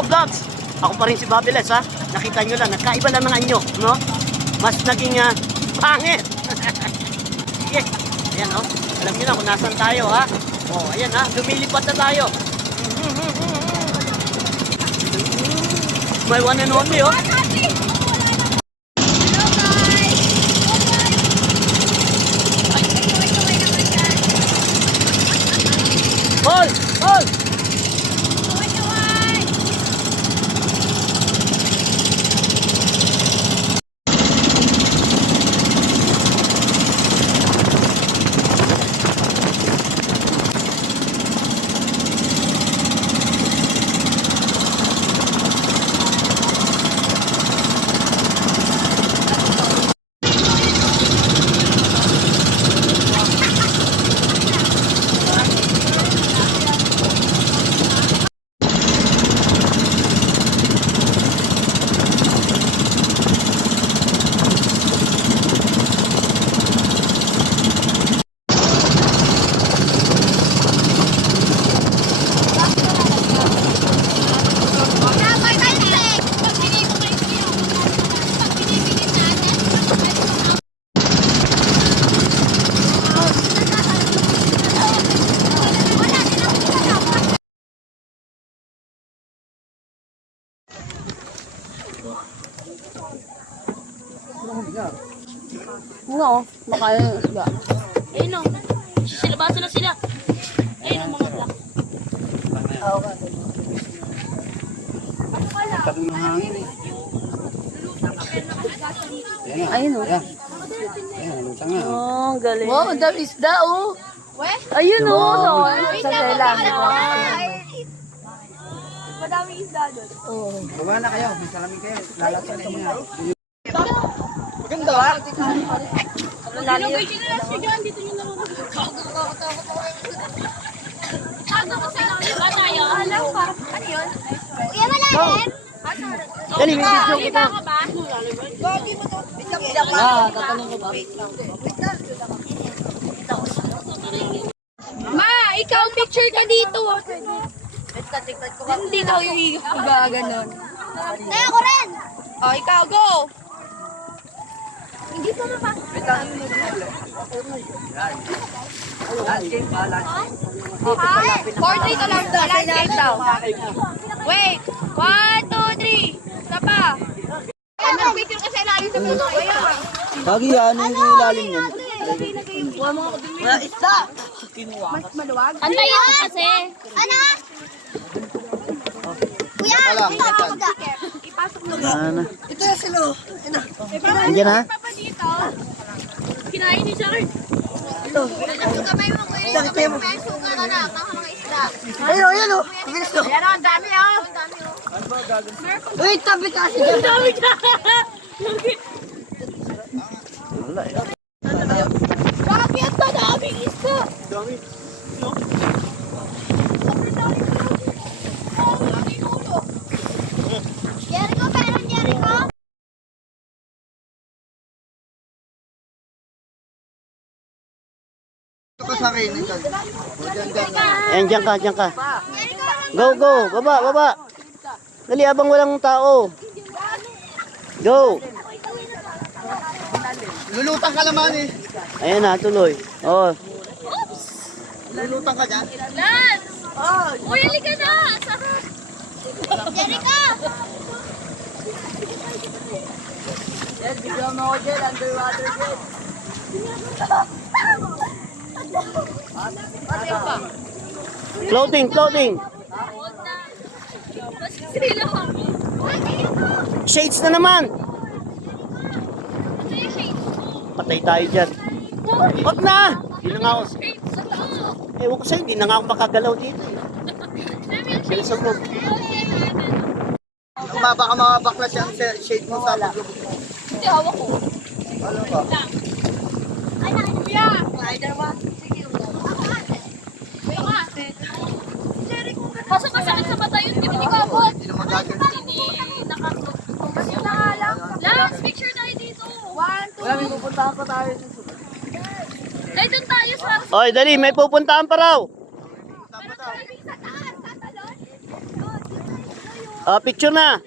Hello vlogs! Ako pa rin si Babiles ha. Nakita nyo lang, nagkaiba lang ng anyo, no? Mas naging pangit. Sige, ayan oh. Alam nyo na kung nasan tayo ha. Oh, ayan ha, lumilipat na tayo. My one and only oh. Hold! Hold! Oo, makaya yung isda. Ayun o. Silabasa na sila. Ayun o, mga black. Tabi ng hangin eh. Ayun o. Ayan, lutang nga. Oh, galing. Wow, ang dami isda oh. Ayun o. Sa tela. Madaming isda doon. Oh. Baba na kayo, may salamin kayo. Lalatan kayo niya. Maganda ha? Ilagay nyo na lang siya dyan. Dito nyo naman. Ano ko sa namin ba tayo? Alam pa. Ano yun? Kuya, malalim? Dali, may video kita. Ka ba? Tatanong ko ba? Ma, ikaw picture ka dito. Hindi daw yung iba ganun. Kaya ko rin! Oh, ikaw, go! Hindi pa mapa. Hi! Portrait to lang daw. Landscape daw. Wait! 1, 2, 3! Isa pa! Picture kasi layo sa puno. Ayan. Lagi yan, yung ilalim niyan. Mga isda! Antayin mo kasi. Ano? Kuya, dito ako da. Ipasok mo. Ano? Ito na sila. Nandiyan ha? Pa dito. Kinain ni Sharon. Ang kamay mo, kuya. Kamay mo, may suka ka na. Mga mga isda. Ayun, ayun oh. Bilis to. Ayan o, ang dami o. Ang dami oh. Uy, tabi kasi. Ang dami ka. Bakit ba daming isda? Jericho, meron Jericho? Ito ka sa akin. Ito. Ayan, dyan ka, dyan ka. Jericho, Go, go. Baba, baba. Dali, abang walang tao. Go. Lulutang ka naman eh. Ayan na, tuloy. Oh. Lulutang ka dyan. Lance! Uy, halika na! Sarap! Jericho! Yes, bigyan mo ako dyan. Underwater dyan. Floating, floating. Sila ka. Shades na naman. Patay tayo dyan. Wag na! Hindi na nga ako. Ewan ko sa'yo, hindi na nga ako makagalaw dito. Bilisan mo. Baka makabaklas yung shade mo sa paglubo. Hindi, hawak ko. Ano ba? Kuya! Rider ba? Sige. Pasok ka sakit sa mata yun, hindi ko abot. Hindi naman gagawin. Hindi nakaklog. Kasi na nga lang. Lance, picture tayo dito. 1, 2. Wala, may pupuntahan pa tayo. Dahil doon tayo sa... Oy, dali, may pupuntahan pa raw. Picture na.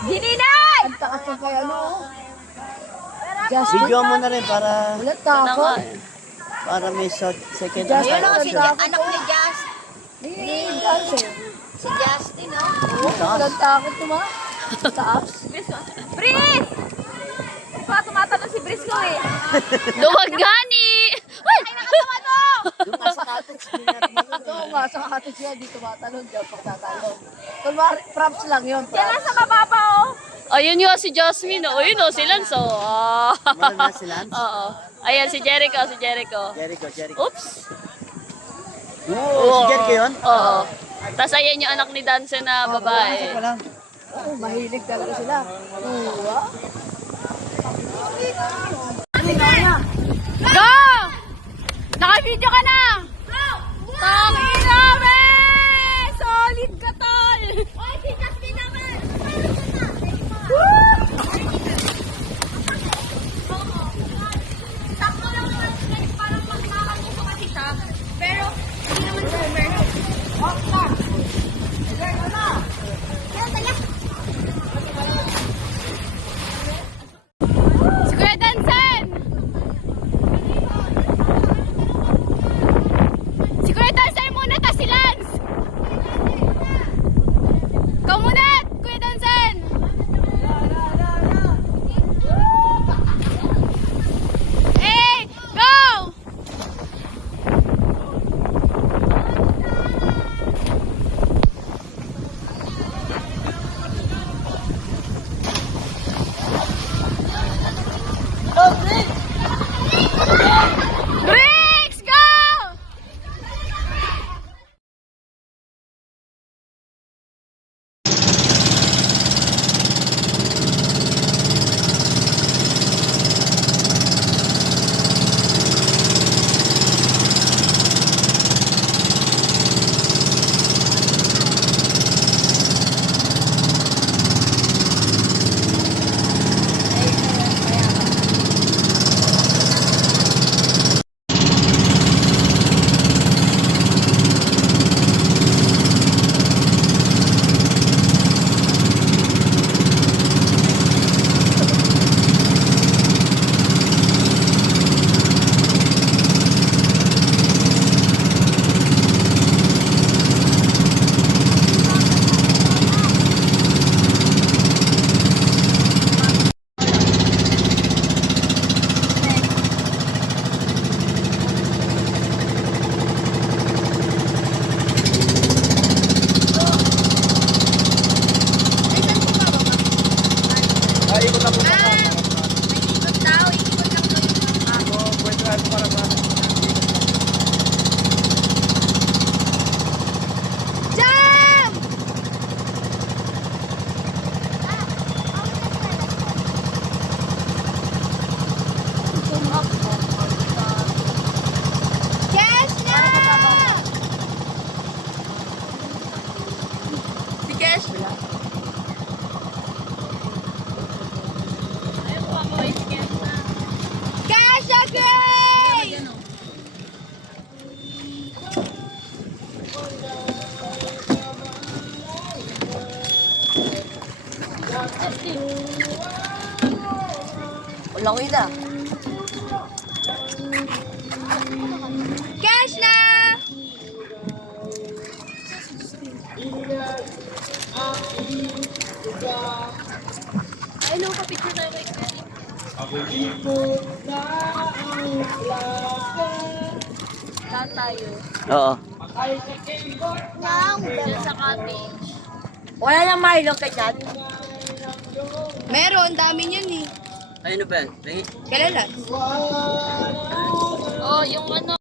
Gininay! Ang taas ng kay ano. Justin. Video mo na rin para Wala takot. may second Justin, Ayun o, ang si takot. anak ni Just. Si Justin, no? Walang takot to ma. Taas. Bris! Pa, tumatanong si Bris ko eh. Luwag gani! Ay, nakatawa to! Doon nga sa cottage. Ito nga, sa cottage siya, dito matalon, diyan pagtatalon. Kunwari, props lang yun, Yan props. nasa mababa oh. Ayun nga si Jasmine. Oh, yun oh, si Lance. Oh. Meron na si Lance. Oo. Ayan, si Jericho, si Jericho. Jericho. Oops. Oo, si Jericho yun? Oo. Tapos ayan yung anak ni Dance na babae. Wala. Oo, mahilig talaga sila. Oo, Go! Naka-video ka na! Tangina, be! Solid ka, tol! Oy, si Justin naman! Sakto lang naman sila, parang magkakagusto kasi siya. Pero, hindi naman super. Off na! Go na! Kaya, tala! Si Kuya Dansan! Si Kuya Dansan muna, tas si Lance! Ikaw muna, Kuya Dansan! Eh, go! Bricks, go! Cash na! Si Cash. Cash again! Walang ina. Cash na! Ay, no, kapicture tayo kay Cash. Saan tayo? Oo. Diyan sa cottage. Wala nang Milo ka dyan. Meron, dami niyan eh. Ayun ba? Kailan? Oh, yung ano.